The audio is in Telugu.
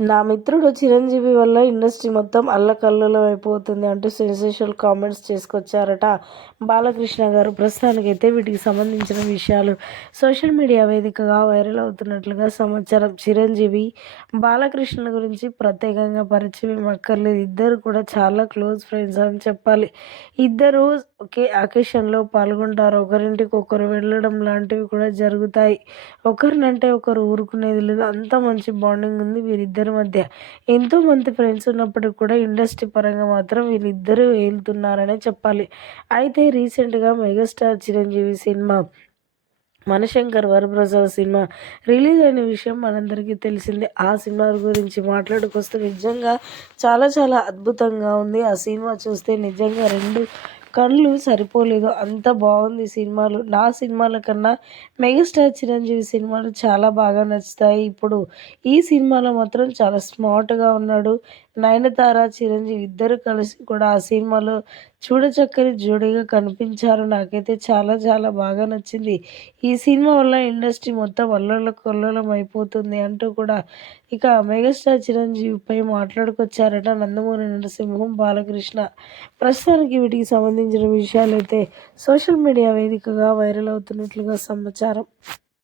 నా మిత్రుడు చిరంజీవి వల్ల ఇండస్ట్రీ మొత్తం అల్లకల్లోలం అయిపోతుంది అంటూ సెన్సేషనల్ కామెంట్స్ చేసుకొచ్చారట బాలకృష్ణ గారు. ప్రస్తుతానికైతే వీటికి సంబంధించిన విషయాలు సోషల్ మీడియా వేదికగా వైరల్ అవుతున్నట్లుగా సమాచారం. చిరంజీవి బాలకృష్ణ గురించి ప్రత్యేకంగా పరిచయం అక్కర్లేదు. ఇద్దరు కూడా చాలా క్లోజ్ ఫ్రెండ్స్ అని చెప్పాలి. ఇద్దరు ఒకే అకేషన్లో పాల్గొంటారు. ఒకరింటికి ఒకరు వెళ్ళడం లాంటివి కూడా జరుగుతాయి. ఒకరినంటే ఒకరు ఊరుకునేది లేదు. అంత మంచి బాండింగ్ ఉంది. వీరిద్దరు మధ్య. ఎంతో మంది ఫ్రెండ్స్ ఉన్నప్పటికీ కూడా ఇండస్ట్రీ పరంగా మాత్రం వీళ్ళిద్దరూ వెళ్తున్నారనే చెప్పాలి. అయితే రీసెంట్గా megastar Chiranjeevi cinema Manashankar Varaprasad cinema release అయిన విషయం మనందరికీ తెలిసిందే. ఆ సినిమా గురించి మాట్లాడుకొస్తే నిజంగా చాలా చాలా అద్భుతంగా ఉంది. ఆ సినిమా చూస్తే నిజంగా రెండు కళ్ళు సరిపోలేదు. అంత బాగుంది సినిమాలు. నా సినిమాల కన్నా మెగాస్టార్ చిరంజీవి సినిమాలు చాలా బాగా నచ్చుతాయి. ఇప్పుడు ఈ సినిమాలో మాత్రం చాలా స్మార్ట్గా ఉన్నాడు. నయనతార చిరంజీవి ఇద్దరు కలిసి కూడా ఆ సినిమాలో చూడచక్కని జోడీగా కనిపించారు. నాకైతే చాలా చాలా బాగా నచ్చింది. ఈ సినిమా వల్ల ఇండస్ట్రీ మొత్తం అల్లల కొల్లలం అయిపోతుంది అంటూ కూడా ఇక మెగాస్టార్ చిరంజీవిపై మాట్లాడుకొచ్చారట నందమూరి నరసింహం బాలకృష్ణ. ప్రస్తుతానికి వీటికి సంబంధించిన విషయాలైతే సోషల్ మీడియా వేదికగా వైరల్ అవుతున్నట్లుగా సమాచారం.